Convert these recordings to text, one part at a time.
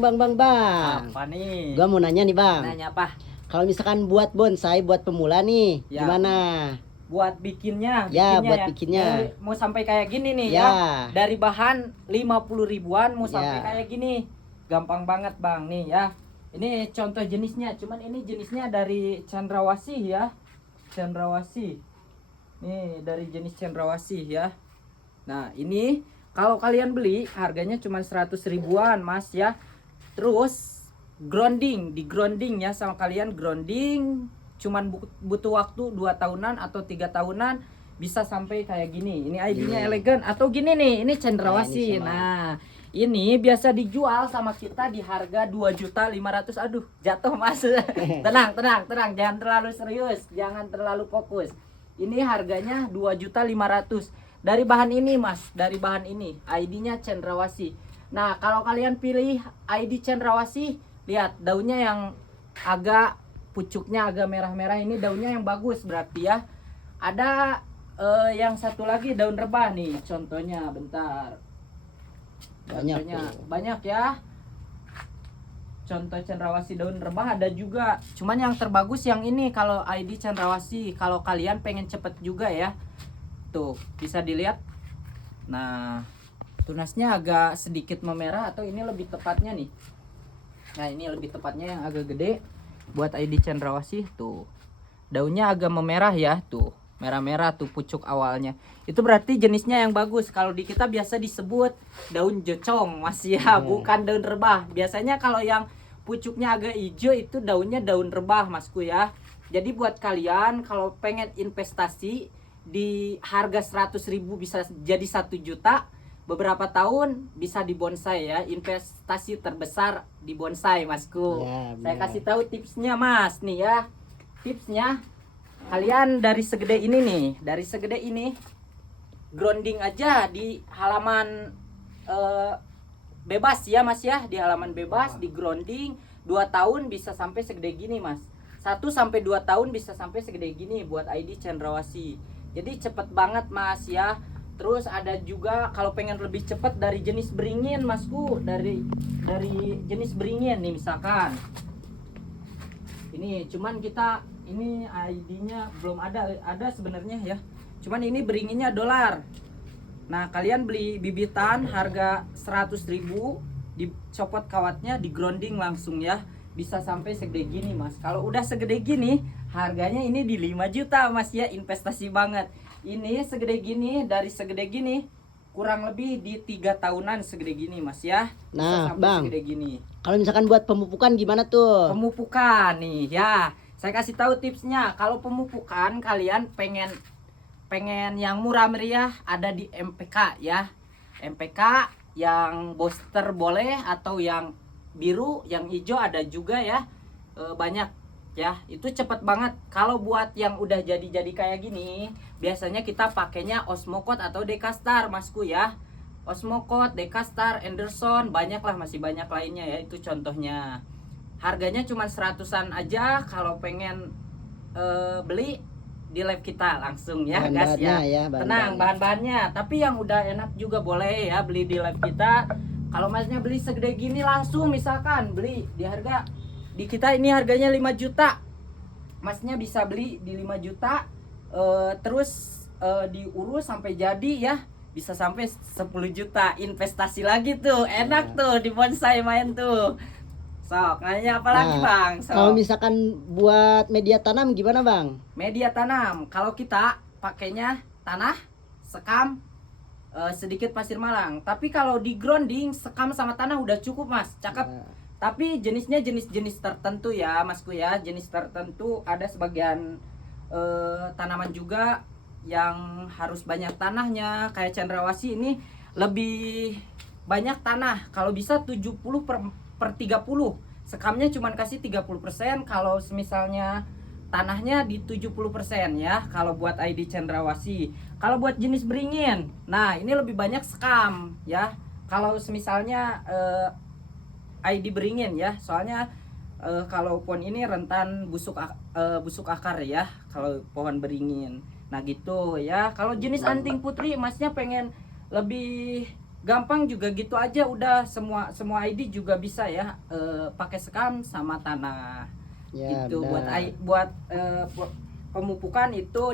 Bang. Apa nih? Gua mau nanya nih, Bang. Nanya apa? Kalau misalkan buat bonsai buat pemula nih, Ya. gimana? Buat bikinnya, Ya, buat ya. bikinnya. Mau sampai kayak gini nih Ya. ya. Dari bahan 50 ribuan mau sampai Ya. kayak gini. Gampang banget, Bang, nih ya. Ini contoh jenisnya, cuman ini jenisnya dari cendrawasih ya. Cendrawasih. Nih, dari jenis cendrawasih ya. Nah, ini kalau kalian beli harganya cuma 100 ribuan, Mas ya. Terus di grounding ya sama kalian, grounding cuman butuh waktu 2 tahunan atau 3 tahunan bisa sampai kayak gini. Ini ID-nya elegan atau gini nih, ini cendrawasih. Nah, ini biasa dijual sama kita di harga 2.500.000. Aduh, jatuh Mas. Tenang, jangan terlalu serius, jangan terlalu fokus. Ini harganya 2.500.000 dari bahan ini, Mas. Dari bahan ini, ID-nya cendrawasih. Nah, kalau kalian pilih ID cendrawasih, lihat daunnya yang agak pucuknya agak merah-merah, ini daunnya yang bagus berarti ya. Ada yang satu lagi daun rebah nih, contohnya bentar. Banyak ya. Contoh cendrawasih daun rebah ada juga. Cuman yang terbagus yang ini kalau ID cendrawasih. Kalau kalian pengen cepet juga ya. Tuh, bisa dilihat. Nah, tunasnya agak sedikit memerah atau ini lebih tepatnya nih. Nah, ini lebih tepatnya yang agak gede buat ID cendrawasih tuh. Daunnya agak memerah ya, tuh. Merah-merah tuh pucuk awalnya. Itu berarti jenisnya yang bagus. Kalau di kita biasa disebut daun jocong, Mas ya, bukan daun rebah. Biasanya kalau yang pucuknya agak hijau itu daunnya daun rebah, Masku ya. Jadi buat kalian kalau pengen investasi di harga 100.000 bisa jadi 1 juta, beberapa tahun bisa di bonsai ya. Investasi terbesar di bonsai, Masku. Ya, saya kasih tahu tipsnya, Mas, nih ya. Tipsnya, kalian dari segede ini nih, grounding aja di halaman bebas ya, Mas ya. Di halaman bebas di grounding 2 tahun bisa sampai segede gini, Mas. 1 sampai 2 tahun bisa sampai segede gini buat ID cendrawasih. Jadi cepet banget, Mas ya. Terus ada juga kalau pengen lebih cepat dari jenis beringin, Masku, dari jenis beringin nih misalkan. Ini cuman kita ini ID-nya belum ada sebenarnya ya. Cuman ini beringinnya dolar. Nah, kalian beli bibitan harga 100.000, dicopot kawatnya, di grounding langsung ya. Bisa sampai segede gini, Mas. Kalau udah segede gini, harganya ini di 5 juta, Mas ya. Investasi banget. Ini segede gini, dari segede gini kurang lebih di 3 tahunan segede gini, Mas ya. Bisa nah, sampai Bang, segede gini. Kalau misalkan buat pemupukan gimana tuh? Pemupukan nih ya. Saya kasih tahu tipsnya. Kalau pemupukan kalian pengen yang murah meriah, ada di MPK ya. MPK yang booster boleh, atau yang biru, yang hijau ada juga ya. Banyak ya, itu cepet banget. Kalau buat yang udah jadi kayak gini, biasanya kita pakainya Osmocote atau Dekastar, Masku ya. Osmocote, Dekastar, Anderson, banyak lah, masih banyak lainnya ya. Itu contohnya. Harganya cuma 100-an aja. Kalau pengen beli di live kita langsung ya, guys ya. Tenang, bahan-bahannya. Tapi yang udah enak juga boleh ya beli di live kita. Kalau Masnya beli segede gini langsung, misalkan beli di harga di kita ini harganya 5 juta. Masnya bisa beli di 5 juta. Terus diurus sampai jadi ya, bisa sampai 10 juta. Investasi lagi tuh. Enak tuh di bonsai main tuh. Sok, nanya apa lagi, Bang? Kalau misalkan buat media tanam gimana, Bang? Media tanam, kalau kita pakainya tanah, sekam, sedikit pasir malang. Tapi kalau di grounding, sekam sama tanah udah cukup, Mas. Cakep. Tapi jenisnya jenis tertentu ya, Masku ya. Jenis tertentu, ada sebagian tanaman juga yang harus banyak tanahnya. Kayak cendrawasih ini lebih banyak tanah. Kalau bisa 70/30. Sekamnya cuma kasih 30%. Kalau misalnya tanahnya di 70% ya. Kalau buat ID cendrawasih. Kalau buat jenis beringin, nah ini lebih banyak sekam ya. Kalau misalnya ID beringin ya, soalnya kalau pohon ini rentan busuk akar ya, kalau pohon beringin. Nah gitu ya. Kalau jenis anting putri, Masnya pengen lebih gampang juga gitu aja, udah semua ID juga bisa ya, pakai sekam sama tanah. Ya, Gitu buat benar. pemupukan itu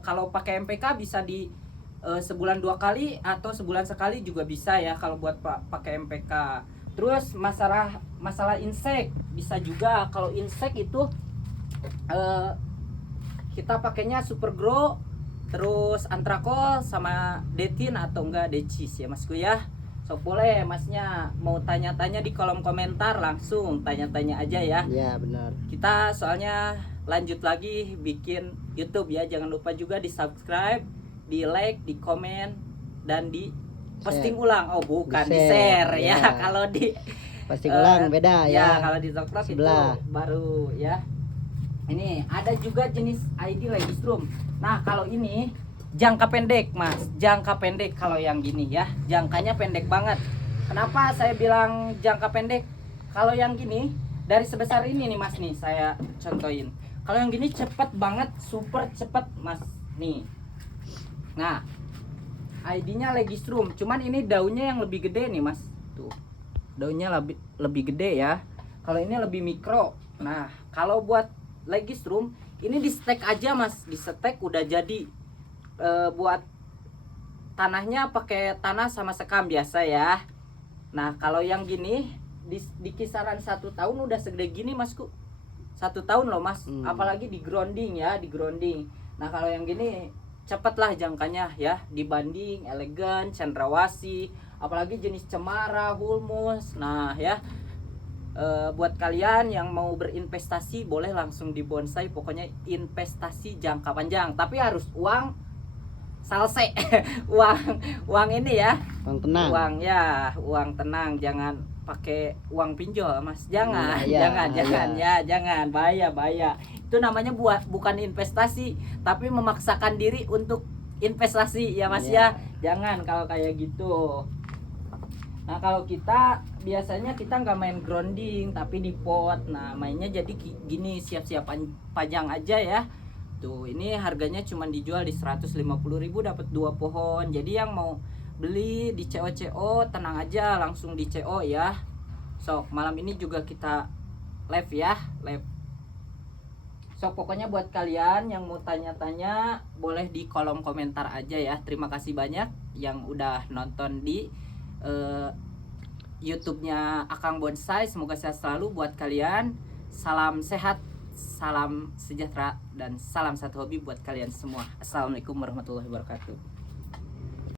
kalau pakai MPK bisa di sebulan 2 kali atau sebulan sekali juga bisa ya kalau buat pakai MPK. Terus masalah insek bisa juga. Kalau insek itu eh, kita pakainya Super Grow, terus Antrakol sama Detin atau enggak Decis ya Masku ya. So boleh Masnya mau tanya-tanya di kolom komentar, langsung tanya-tanya aja ya. Ya, benar. Kita soalnya lanjut lagi bikin YouTube ya. Jangan lupa juga di subscribe, di like, di komen, dan di posting Share. ulang. Oh bukan, di Di-share, share ya. ya. Kalau di Pasti ulang beda ya. kalau di TikTok itu Sebelah. baru ya. Ini ada juga jenis ID Legistrum. Nah kalau ini jangka pendek Mas, jangka pendek. Kalau yang gini ya, jangkanya pendek banget. Kenapa saya bilang jangka pendek? Kalau yang gini dari sebesar ini nih Mas nih, saya contohin. Kalau yang gini cepet banget, super cepet Mas nih. Nah ID-nya Legistrum, cuman ini daunnya yang lebih gede nih Mas. Tuh, daunnya lebih gede ya. Kalau ini lebih mikro. Nah kalau buat Legistrum ini di stek aja Mas, di stek udah jadi. Buat tanahnya pakai tanah sama sekam biasa ya. Nah kalau yang gini di kisaran 1 tahun udah segede gini Masku. 1 tahun loh Mas, apalagi di grounding ya, di grounding. Nah kalau yang gini cepet lah jangkanya ya, dibanding elegan, cendrawasih, apalagi jenis cemara, hulmus. Nah ya, buat kalian yang mau berinvestasi boleh langsung di bonsai. Pokoknya investasi jangka panjang, tapi harus uang salse. uang ini ya, Bang tenang. uang tenang, jangan pakai uang pinjol Mas, jangan. Ya, jangan bahaya. Itu namanya bukan investasi, tapi memaksakan diri untuk investasi ya Mas ya. Jangan kalau kayak gitu. Nah kalau kita biasanya kita nggak main grounding tapi di pot. Nah mainnya jadi gini, siap-siap panjang aja ya. Tuh ini harganya cuma dijual di 150.000 dapat 2 pohon. Jadi yang mau beli di CO tenang aja, langsung di CO ya. So malam ini juga kita live ya, live. So pokoknya buat kalian yang mau tanya-tanya boleh di kolom komentar aja ya. Terima kasih banyak yang udah nonton di YouTube-nya Akang Bonsai. Semoga sehat selalu buat kalian. Salam sehat, salam sejahtera, dan salam satu hobi buat kalian semua. Assalamualaikum warahmatullahi wabarakatuh.